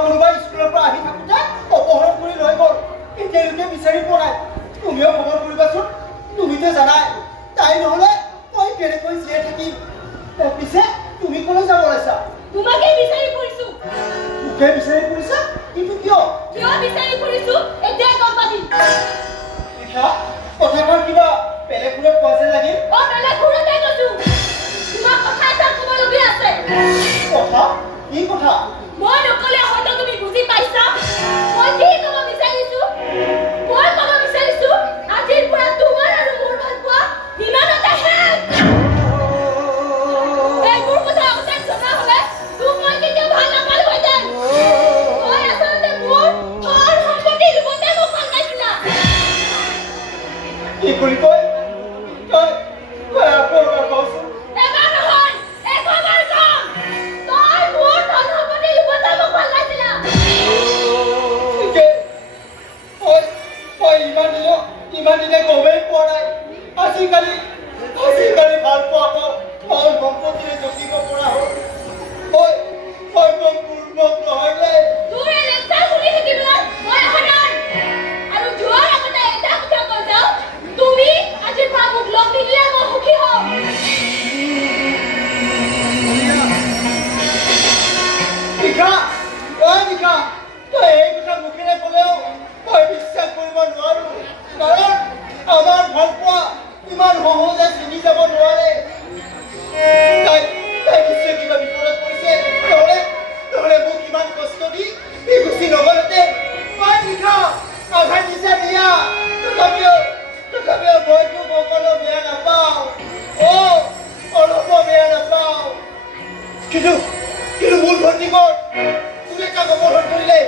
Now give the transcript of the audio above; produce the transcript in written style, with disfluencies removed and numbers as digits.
কোনোবাই স্কুলৰ পৰা আহি থাকোঁতে অপহৰণ কৰি লৈ গ'ল এতিয়ালৈকে বিচাৰি পোৱা নাই তুমিও খবৰ কৰিবাচোন তুমিতো জানাই তাই নহ'লে মই কেনেকৈ জীয়াই থাকিম পিছে তুমি ক'লৈ যাব ওলাইছা তোমাকে বিচাৰি ফুৰিছো মোকে বিচাৰি ফুৰিছা কিন্তু কিয় বিচাৰি ফুৰিছো এতিয়া গম পাবি কথাষাৰ কিবা বেলেগ ফুলত কোৱা যেন লাগিল বেলেগ ফুলতে কৈছো তোমাক কথা এটা ক'বলগীয়া আছে কথা কি কথা মই নকলে হয়তো তুমি বুজি পাইছা মই কি ক'ব বিচাৰিছো আজিৰ পৰা তোমাৰ আৰু মোৰ ভাল পোৱা বিমানতে শেষ এইবোৰ কথা আগতে জনা হ'লে তোক মই কেতিয়াও ভাল নাপালোহেঁতেন মই আচলতে মোৰ ধন সম্পত্তি লোভতে মোক ভাল পাইছিলা কি কৰি কয় আকৌ কওঁচোন এবাৰ নহয় 100 বাৰ কম তই মোৰ ধন সম্পত্তি লোভতে মোক ভাল পাইছিলা ইমান দিনে গমেই পোৱা নাই আজিকালি ভাল পোৱাটো ধন সম্পত্তিৰে জটিব পৰা হ'ল মই পূৰ্বক নহ'লে তোৰ এই লেকচাৰ শুনি থাকিবলৈ মই অহা নাই আৰু যোৱাৰ আগতে এটা কথা কৈ যাওঁ তুমি আজিৰ পৰা মোক লগ নিদিলে মই সুখী হ'ম নিশা তই এই কথা মুখেৰে ক'লেও মই বিশ্বাস কৰিব নোৱাৰো কাৰণ আমাৰ ভাল পোৱা ইমান সহজে চিনি যাব নোৱাৰে তাই নিশ্চয় কিবা বিপদত পৰিছে নহ'লে মোক ইমান কষ্ট দি গুচি নগ'লতে নিশা আঘাত দিছে দিয়া তথাপিও মইতো সকলো বেয়া নাপাওঁ অলপো বেয়া নাপাওঁ কিন্তু মোৰ ভণ্টিকৰ তুমি এটা অপহৰণ কৰিলে